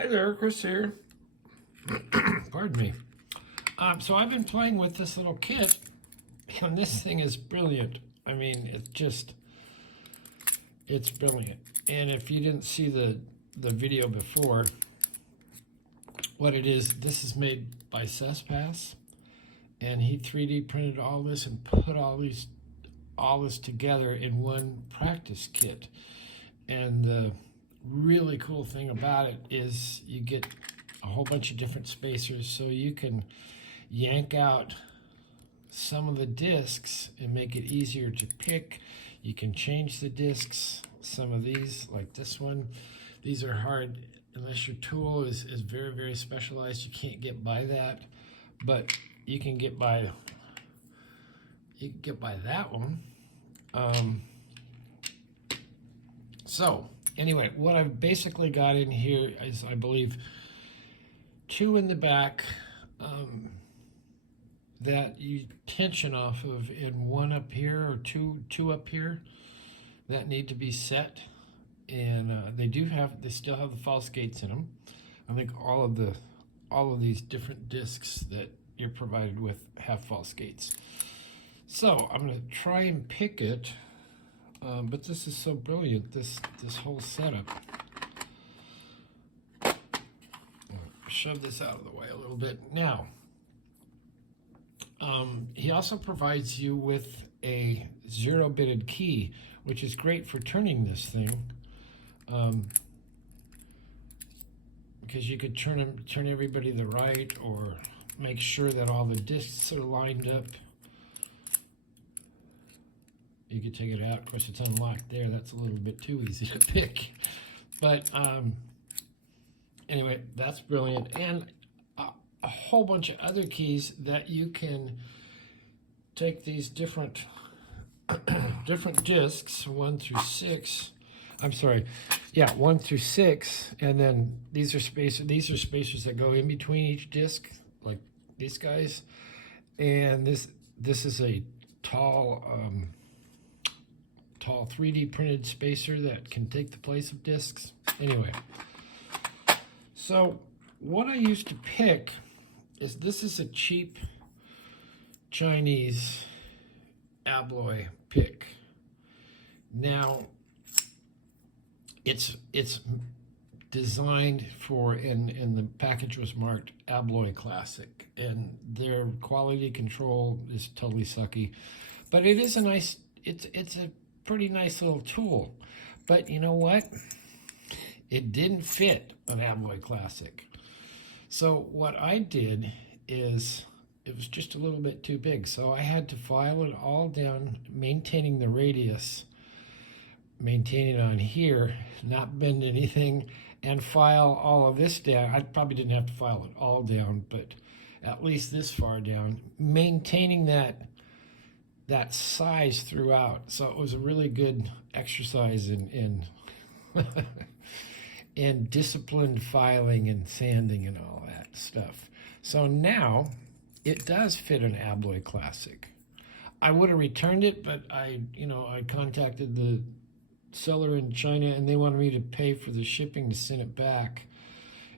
Hi there, Chris here. Pardon me. So I've been playing with this little kit, and this thing is brilliant. I mean, it's brilliant. And if you didn't see the video before, what it is, this is made by Cespass, and he 3D printed all this and put all this together in one practice kit. And the really cool thing about it is you get a whole bunch of different spacers, so you can yank out some of the discs and make it easier to pick. You can change the discs. Some of these, like this one, these are hard unless your tool is very, very specialized. You can't get by that, but you can get by that one. So anyway, what I've basically got in here is, I believe, 2 in the back that you tension off of, and 1 up here, or two up here that need to be set. And they still have the false gates in them. I think all of these different discs that you're provided with have false gates. So I'm going to try and pick it, but this is so brilliant, this whole setup. Shove this out of the way a little bit. Now, he also provides you with a 0-bitted key, which is great for turning this thing, because you could turn everybody to the right, or make sure that all the discs are lined up. You could take it out. Of course, it's unlocked there. That's a little bit too easy to pick. But anyway, that's brilliant. And a whole bunch of other keys that you can take these different discs, 1 through 6. I'm sorry, yeah, 1 through 6, and then these are spacers that go in between each disc, like these guys. And this is a tall 3D printed spacer that can take the place of discs. Anyway, so what I used to pick is, this is a cheap Chinese Abloy pick. Now, it's designed for, and the package was marked Abloy Classic, and their quality control is totally sucky, but it is a nice, it's a pretty nice little tool. But you know what? It didn't fit an Abloy Classic. So what I did is, it was just a little bit too big, so I had to file it all down, maintaining the radius, maintaining it on here, not bend anything, and file all of this down. I probably didn't have to file it all down, but at least this far down, maintaining that size throughout. So it was a really good exercise in in disciplined filing and sanding and all that stuff. So now it does fit an Abloy Classic. I would have returned it, but I contacted the seller in China, and they wanted me to pay for the shipping to send it back,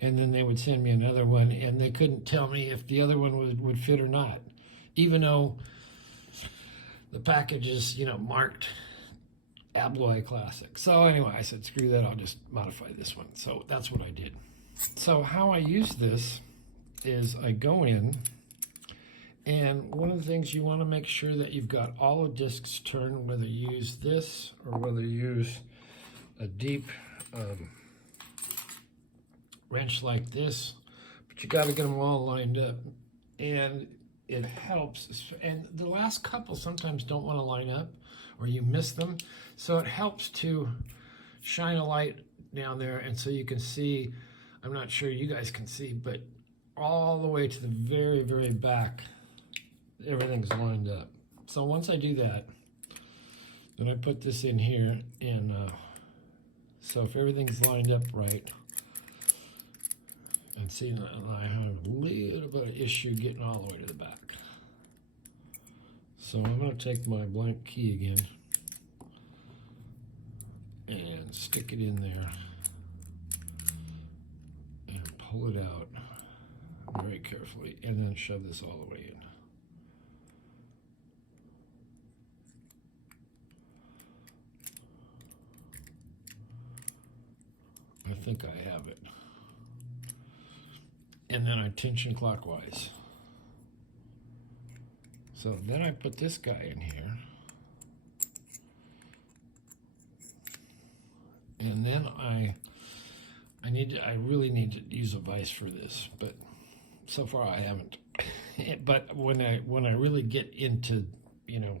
and then they would send me another one, and they couldn't tell me if the other one would fit or not, even though the package is marked Abloy Classic. So anyway, I said, screw that, I'll just modify this one. So that's what I did. So how I use this is, I go in, and one of the things, you want to make sure that you've got all the discs turned, whether you use this or whether you use a deep wrench like this, but you got to get them all lined up. And it helps, and the last couple sometimes don't want to line up, or you miss them, so it helps to shine a light down there, and so you can see, I'm not sure you guys can see, but all the way to the very, very back, everything's lined up. So once I do that, then I put this in here, and so if everything's lined up right, and see, I have a little bit of issue getting all the way to the back. So I'm going to take my blank key again and stick it in there. pull it out very carefully and then shove this all the way in. I think I have it. And then I tension clockwise. So then I put this guy in here. And then I really need to use a vise for this, but so far I haven't. But when I really get into, you know,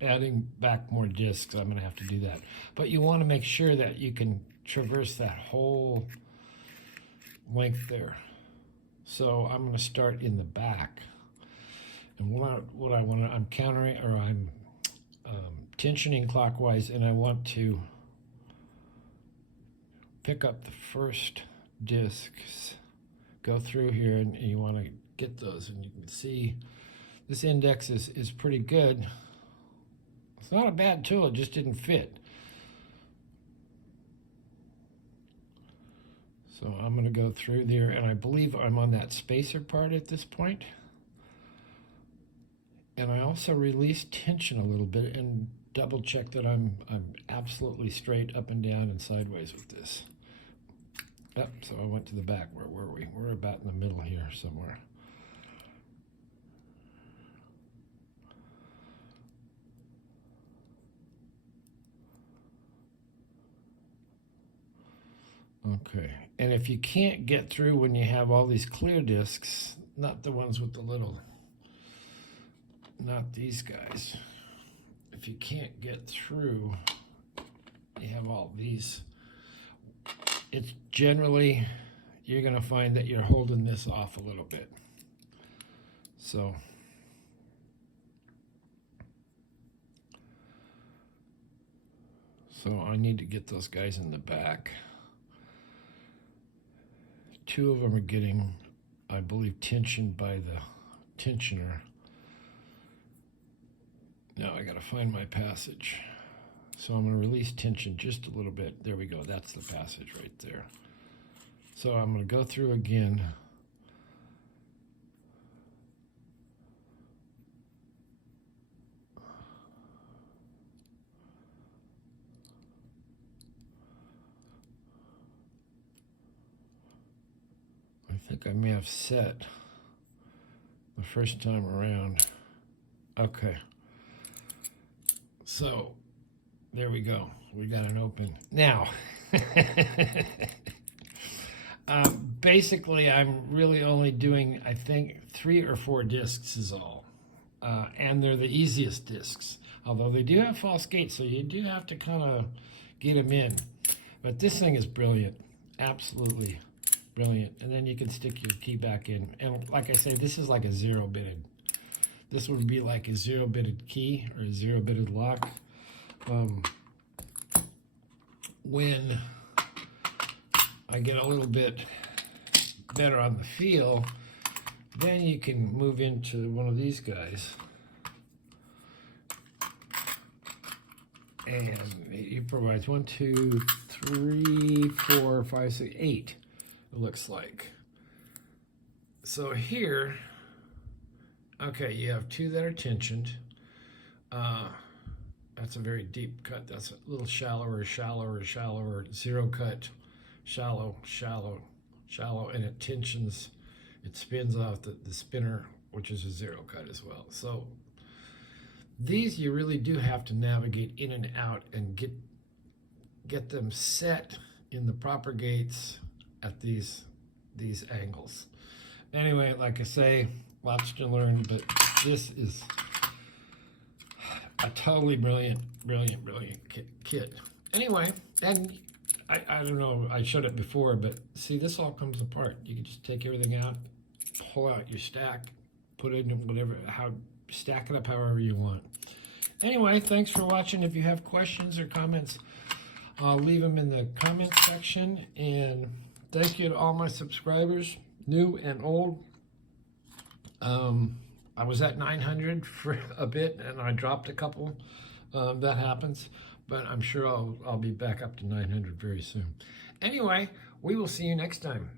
adding back more discs, I'm going to have to do that. But you want to make sure that you can traverse that whole length there. So I'm going to start in the back, and what I want to, I'm countering, or I'm tensioning clockwise, and I want to pick up the first discs, go through here, and you want to get those, and you can see this index is pretty good. It's not a bad tool, it just didn't fit. So I'm going to go through there, and I believe I'm on that spacer part at this point. And I also release tension a little bit and double check that I'm absolutely straight up and down and sideways with this. Yep, so I went to the back. Where were we? We're about in the middle here somewhere. Okay, and if you can't get through when you have all these clear discs, not the ones with the little, not these guys. If you can't get through, you have all these. It's generally, you're going to find that you're holding this off a little bit. So I need to get those guys in the back. Two of them are getting, I believe, tensioned by the tensioner. Now I got to find my passage. So I'm going to release tension just a little bit. There we go. That's the passage right there. So I'm going to go through again. I think I may have set the first time around. Okay. So there we go. We got an open. Now, basically, I'm really only doing, I think, 3 or 4 discs is all. And they're the easiest discs. Although they do have false gates, so you do have to kind of get them in. But this thing is brilliant. Absolutely brilliant. And then you can stick your key back in. And like I say, this is like a 0-bitted. This would be like a 0-bitted key or a 0-bitted lock. When I get a little bit better on the feel, then you can move into one of these guys. And it provides 1, 2, 3, 4, 5, 6, 8, it looks like. So here, okay, you have 2 that are tensioned. That's a very deep cut. That's a little shallower, 0 cut, shallow, and it tensions, it spins off the spinner, which is a 0 cut as well. So these you really do have to navigate in and out and get them set in the proper gates at these angles. Anyway, like I say, lots to learn, but this is a totally brilliant kit. Anyway, and I don't know, I showed it before, but see, this all comes apart. You can just take everything out, pull out your stack, put it in whatever, stack it up however you want. Anyway, thanks for watching. If you have questions or comments, leave them in the comment section. And thank you to all my subscribers, new and old. I was at 900 for a bit, and I dropped a couple. That happens, but I'm sure I'll be back up to 900 very soon. Anyway, we will see you next time.